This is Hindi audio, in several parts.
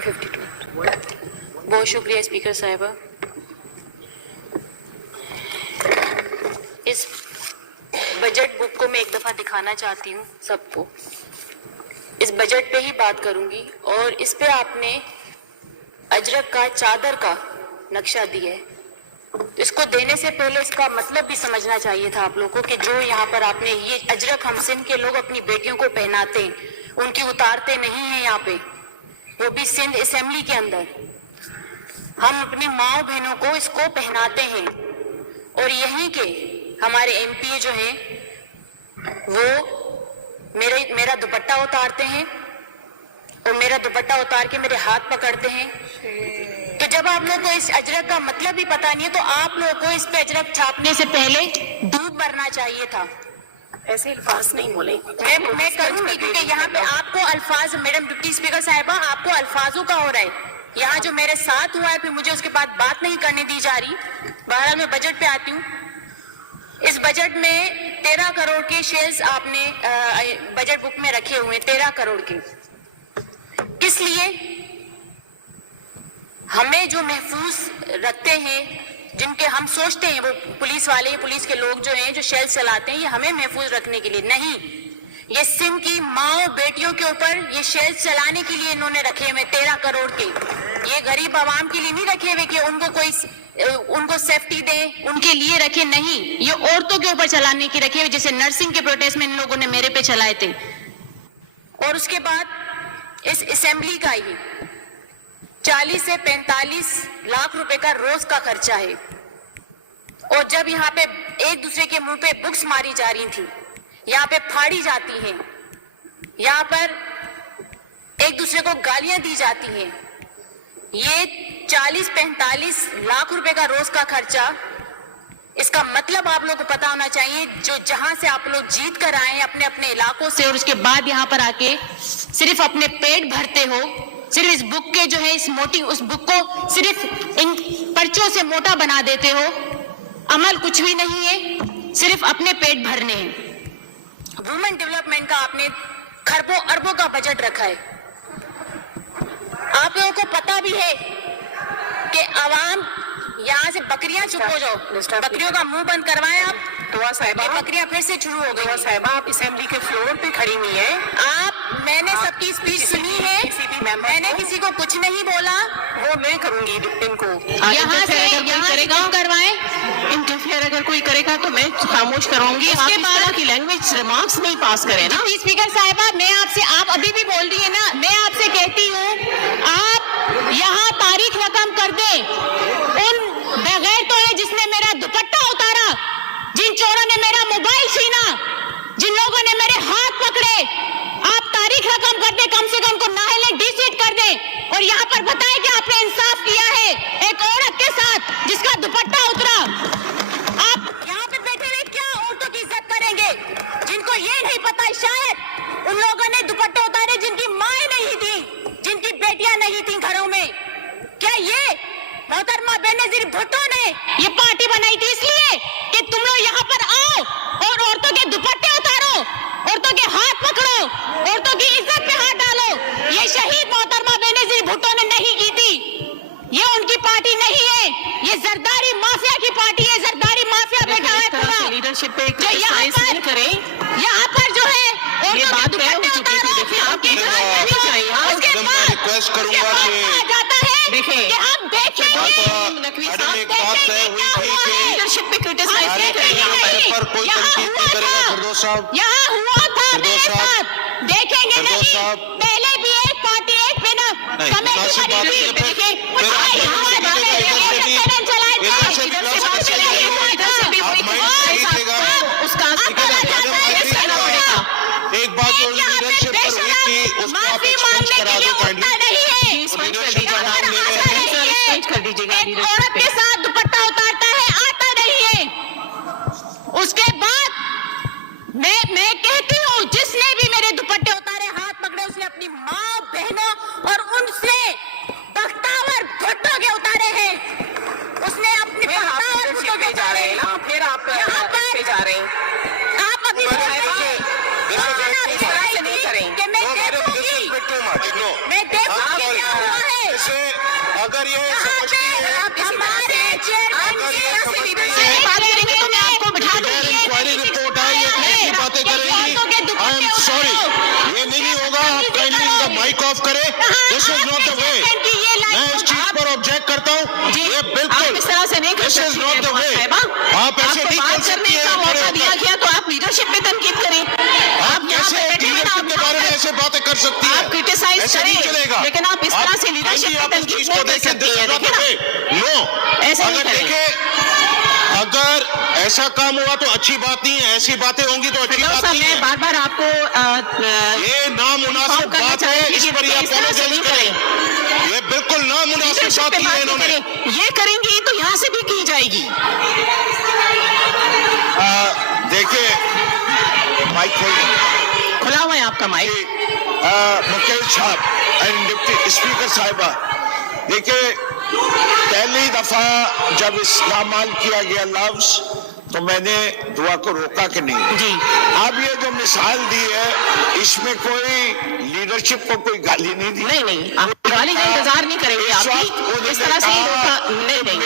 152। बहुत शुक्रिया स्पीकर साहिबा। इस बजट बुक को मैं एक दफ़ा दिखाना चाहती हूँ सबको। इस बजट पे ही बात करूँगी और इस पे आपने अजरक का चादर का नक्शा दिया है। इसको देने से पहले इसका मतलब भी समझना चाहिए था आप लोगों को कि जो यहाँ पर आपने ये अजरक हम सिंध के लोग अपनी बेटियों को पहनाते हैं, उनकी उतारते नहीं हैं यहाँ पे, वो भी सिंध असेंबली के अंदर। हम अपनी माँ बहनों को इसको पहनाते हैं और यहीं के हमारे एमपी जो हैं वो मेरा दुपट्टा उतारते हैं और मेरा दुपट्टा उतार के मेरे हाथ पकड़ते हैं। तो जब आप लोगों को इस अजरक का मतलब भी पता नहीं है तो आप लोगों को इस पे अजरक छापने से पहले डूब मरना चाहिए था। ऐसे अल्फाज नहीं बोले। मैं करूंगी क्योंकि यहाँ पे आपको अल्फाज, मैडम डिप्टी स्पीकर साहिबा, आपको अल्फाजों का हो रहा है। यहाँ जो मेरे साथ हुआ है फिर मुझे उसके बाद बात नहीं करने दी जा रही। बहरहाल मैं बजट पे आती हूँ। इस बजट में 13 करोड़ के शेयर्स आपने बजट बुक में रखे हुए हैं, 13 करोड़ के। किस लिए? हमें जो महफूज रखते हैं, जिनके हम सोचते हैं वो पुलिस वाले, पुलिस के लोग जो हैं, जो शेल चलाते हैं, ये हमें महफूज रखने के लिए नहीं, ये सिंध की माओ बेटियों के ऊपर ये शेल चलाने के लिए इन्होंने रखे हुए 13 करोड़ के। ये गरीब आवाम के लिए नहीं रखे हुए कि उनको सेफ्टी दे, उनके लिए रखे नहीं, ये औरतों के ऊपर चलाने के रखे हुए, जैसे नर्सिंग के प्रोटेस्ट में इन लोगों ने मेरे पे चलाए थे। और उसके बाद इस असेंबली का ही 40 से 45 लाख रुपए का रोज का खर्चा है। और जब यहाँ पे एक दूसरे के मुंह पे बुक्स मारी जा रही थी, यहाँ पे फाड़ी जाती हैं, यहाँ पर एक दूसरे को गालियां दी जाती हैं, ये 40-45 लाख रुपए का रोज का खर्चा, इसका मतलब आप लोगों को पता होना चाहिए। जो जहां से आप लोग जीत कर आए हैं अपने अपने इलाकों से और उसके बाद यहाँ पर आके सिर्फ अपने पेट भरते हो, सिर्फ इस बुक के जो है उस बुक को सिर्फ इन पर्चों से मोटा बना देते हो। अमल कुछ भी नहीं है, सिर्फ अपने पेट भरने हैं। वुमेन डेवलपमेंट का आपने खरबों अरबों का बजट रखा है। आप लोगों को पता भी है कि आवाम यहाँ से बकरियां चुप हो जाओ, बकरियों का मुंह बंद करवाएं आप। दुआ साहिबा, बकरियां फिर से शुरू हो गई। दुआ साहिबा, आप असेंबली के फ्लोर पे खड़ी हुई है। मैंने सबकी स्पीच सुनी है, मैंने किसी को कुछ नहीं बोला। वो मैं करूंगी इनको। यहाँ से करवाएं। इंटरफेयर अगर कोई करेगा तो मैं खामोश कराऊंगी। उसके बाद की लैंग्वेज रिमार्क्स नहीं पास करें ना। स्पीकर साहिबा, मैं आपसे, आप अभी भी बोल रही है ना, मैं आपसे कहती हूँ आप यहाँ तारीख रकम कर दे। उन बगैर तो है जिसने मेरा दुपट्टा उतारा, जिन चोरों ने मेरा मोबाइल छीना, जिन लोगों ने मेरे हाथ पकड़े, आप तारीख रकम कर दे, कम से कम को नाहले डिसीट कर दे और यहाँ पर बताएं कि आपने इंसाफ किया है एक औरत के साथ जिसका दुपट्टा उतरा। आप यहाँ पे बैठे हुए क्या औरतों की इज्जत करेंगे जिनको ये नहीं पता शायद उन लोगों ने दुपट्टे उतारे जिनकी माएं नहीं थी, जिनकी बेटियां नहीं थी घरों में। क्या ये मोहतरमा बेनजीर भुट्टो ने ये पार्टी बनाई थी इसलिए कि तुम लोग यहाँ पर आओ और औरतों के दुपट्टे उतारो, औरतों के हाथ पकड़ो, औरतों की इज्जत पे हाथ डालो? ये शहीद मोहतरमा बेनजीर भुट्टो ने नहीं की थी, ये उनकी पार्टी नहीं है, ये जरदारी माफिया की पार्टी है। जरदारी माफिया बैठा है पूरा लीडरशिप पे जो यहाँ पर जो है ये बात तय हो चुकी थी। देखिए आप रिक्वेस्ट करूंगा देखिए हम लीडरशिप पे क्रिटिसाइज नहीं करेंगे। पर कोई तनकीद नहीं करेगा। फिरदौस साहब, यहाँ हुआ था मेरे साथ, देखेंगे फिरदौस नहीं। साहब, पहले भी एक पार्टी एक पे ना नहीं, मुनासिब बात नहीं है। एक बात जो लीडरशिप पर हुई थी उसको आप एक्सपेंस करा दो काइंडली। लीडरशिप का नाम ले रहे हैं। कर दीजिएगा। औरत के साथ दुपट्टा उतारता है, आता नहीं है। उसके बाद मैं कहती हूँ जिसने भी मेरे दुपट्टे उतारे, हाथ पकड़े, उसने अपनी माँ बहनों और उनसे बख्तावर भुट्टो के उतारे हैं। उसने अपने बख्तावर भुट्टो के उतारे हैं। फिर आप यहाँ पे जा रहे हैं। आप अभी बोल रहे हैं कि मैं देखूंगी क्या हुआ है। is not the way. मैं इस चीज पर ऑब्जेक्ट करता हूँ। ये बिल्कुल आप इस तरह से नहीं कर This is सकती not the way. साहिबा। आप ऐसे आपको नहीं बात कर सकती करने है का खड़े मौका होकर। दिया गया तो आप लीडरशिप पे तनकीद करें। आप यहाँ कैसे पे बैठे हुए ना, लीडरशिप के बारे में ऐसे बातें कर सकती है? आप क्रिटिसाइज ऐसे नहीं करें, चलेगा। लेकिन आप इस तरह से लीडरशिप पे आप इस तनकीद चीज नहीं को कर देखें, सकती this है, is not the देखिए way. No. ऐसे नहीं अगर करें। देखें, अगर ऐसा काम हुआ तो अच्छी बात नहीं है, ऐसी बातें होंगी तो अच्छी फिरदौस बात साहब, नहीं मैं है। बार बार आपको ये नामुनासिब करना बात है, चाहूंगी इस कि पर ये इस तरह से apologize नहीं करें। ये बिल्कुल नामुनासिब लीडरशिप बात पे की है बात नहीं इन्होंने। करें। ये करेंगी तो यहाँ से भी की जाएगी। देखिए माइक खुला हुआ है आपका माइक। मुकेश साहब एंड डिप्टी स्पीकर साहिबा, देखिए पहली दफा जब इस्तेमाल किया गया लफ्ज तो मैंने दुआ को रोका कि नहीं। जी। अब ये जो मिसाल दी है इसमें कोई लीडरशिप को कोई गाली नहीं दी। नहीं आप गाली का इंतजार नहीं करेंगे इस वक्त आपकी, उन्होंने इस तरह से ही कहा रोका नहीं।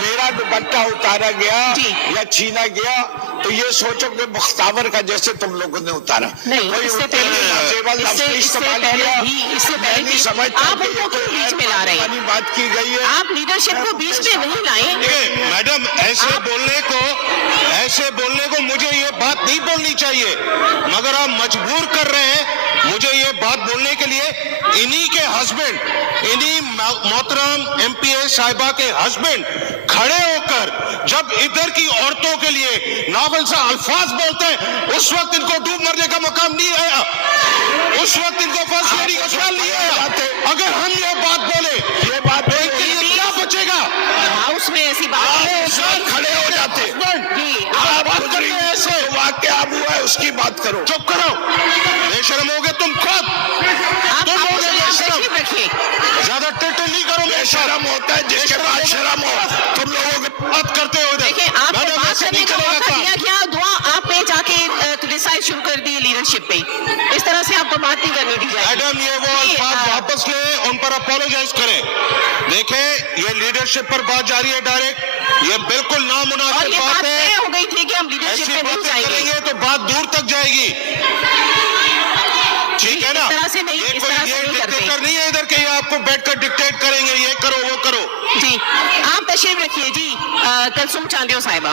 मेरा दुपट्टा उतारा गया जी। या छीना गया तो ये सोचो कि मुख्तावर का जैसे तुम लोगों ने उतारा। नहीं, कोई इससे उनके पहले नाजेबल लफ्ज इस्तेमाल किया। इससे मैं पहले नहीं भी समझता आप कि उनको ये क्यों बीच में ला रहे हैं? बात की गई है। आप लीडरशिप को बीच में नहीं लाए। देखिए मैडम, ऐसे बोलने को मुझे ये बात नहीं बोलनी चाहिए, मगर आप मजबूर कर रहे हैं मुझे ये बात बोलने के लिए। इन्हीं के हस्बैंड, इन्हीं मोहतरम एमपीए साहिबा के हस्बैंड खड़े होकर जब इधर की औरतों के लिए नावल सा अल्फाज बोलते हैं, उस वक्त इनको डूब मरने का मकाम नहीं आया, उस वक्त इनको फर्स्ट लेडी का ख्याल नहीं आया। अगर हम ये बात बोले, ये बात क्या बचेगा? हाउस में ऐसी बात आप खड़े हो जाते। आप बात करते हैं ऐसे। वाक्य आप हुआ है उसकी बात करो। चुप करो, बेशरम हो गए तुम खुद। तुम हो गए बेशरम। रखिए। ज्यादा टिटल नहीं करो मेरे साथ। शर्म होता है जिसके पास शर्म हो। तुम लोगों के बात करते हो इधर। देखिए आपको मैडम, बात ऐसे करने नहीं का चलेगा मौका काम। दिया गया, दुआ आपने जाके क्रिटिसाइज शुरू कर दी लीडरशिप पे। इस तरह से आपको बात नहीं करनी दी जाएगी। मैडम, ये वो अल्फाज वापस लें, उन पर अपोलोजाइज करें। देखें, ये लीडरशिप पर बात जारी है डायरेक्ट, ये बिल्कुल और नामुनासिब ये बात बात है। तय हो गई थी कि हम लीडरशिप ऐसी पे नहीं बातें जाएंगे। करेंगे तो बात दूर तक जाएगी। ठीक है ना? इस तरह से नहीं, ये इस कोई तरह से ये नहीं करते। डिक्टेटर नहीं है इधर के ये आपको बैठकर डिक्टेट करेंगे, ये करो वो करो। जी आप तशरीफ रखिए। जी कलसुम चांदियो साहिबा।